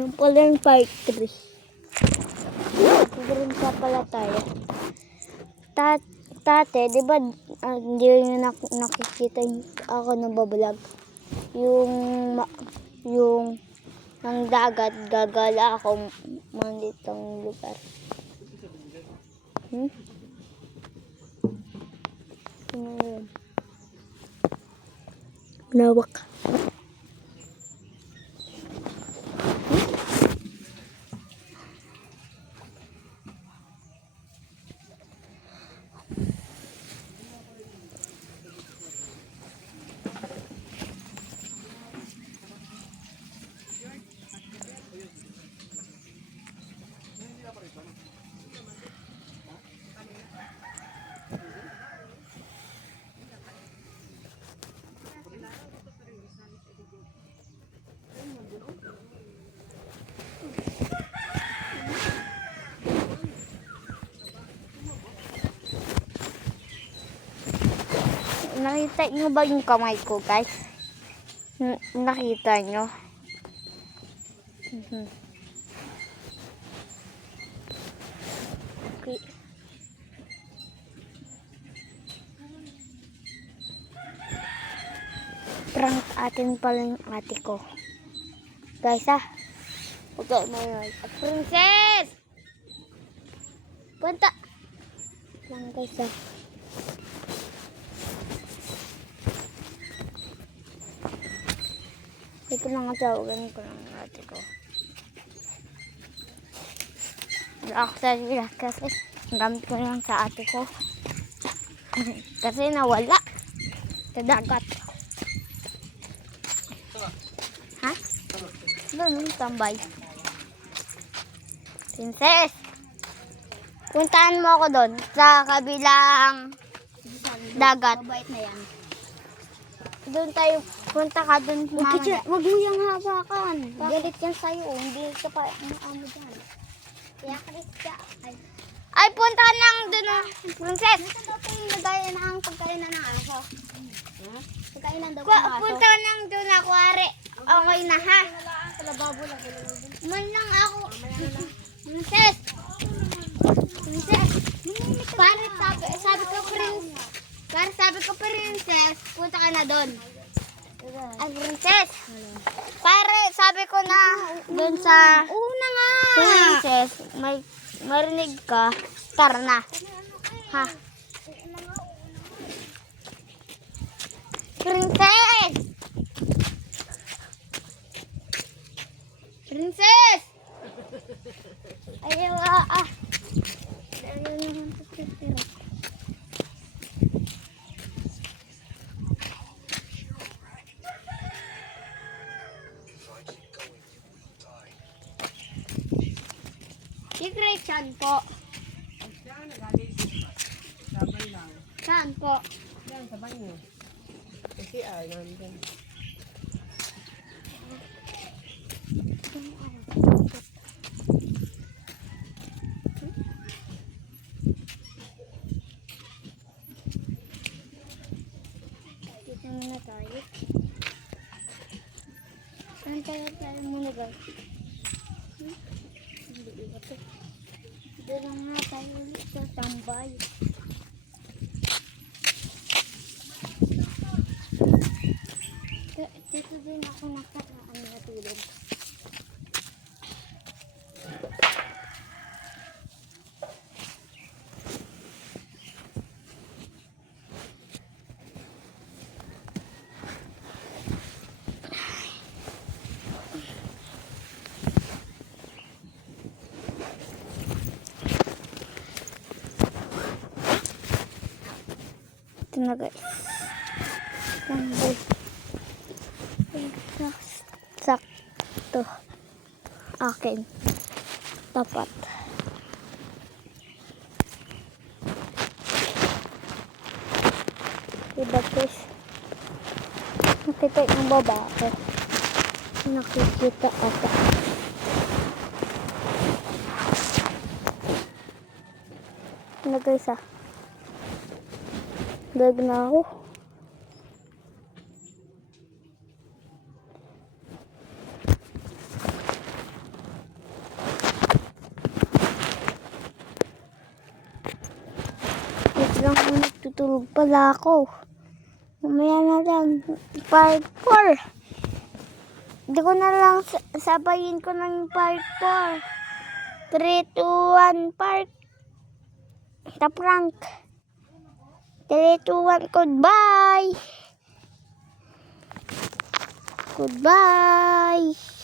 Yung pala yung part 3. Green ka pala tayo. Tate, di ba hindi nyo nakikita ako nabablog? Yung ng dagat, gagala ako manditong lugar. Ano yun? Lawak. Nakita nyo ba yung kamay ko, guys? Nakita nyo? Okay. Prank atin pala yung ate ko. Guys, okay, may princess! Punta! Lang, guys, Ito lang tawagan ko ng ate ko. Actually, kasi gamit ko lang sa ate ko. Kasi nawala sa dagat. Ha? Doon, tambay. Princess! Puntahan mo ako doon sa kabilang dagat. Mabait na yan. Doon tayo, punta ka doon. Huwag mo yung hawakan. Galit yan sa'yo. Hindi ka pa ang amo dyan. Kaya Chris ka. Ay, punta ka lang doon, princess. Nasaan daw tayo nagaya na ang pagkainan ng aso? Pagkainan daw ng aso. Punta ka lang doon, aquari. Okay na, ha? Sa lababo lang. Man lang ako. Princess. Princess. Sabi ko, princess, punta ka na doon. Ay, princess. Pare, sabi ko na doon sa Una nga. princess, may marinig ka, tara na. Ha? Princess! Princess! Ayaw, Ayaw naman sa princess. Secret, saan po? Saan po? Yan, sa banyo. Kasi nandun. Dito muna tayo. Saan tayo muna, guys? Hindi ba ito? Dito lang nga tayo sa tambay. Dito din ako natulog. Ito na, guys. Tambay. Sakto. Akin. Tapat. Diba, guys? Nakita yung babae. Nakikita ata. Ano, guys, Lag na ako. Natutulog pala ako. Mamaya na lang. Part 4. Hindi ko na lang sabayin ko ng part 4. 3, 2, 1, part. Taprank. 3, 2, 1, goodbye. Goodbye.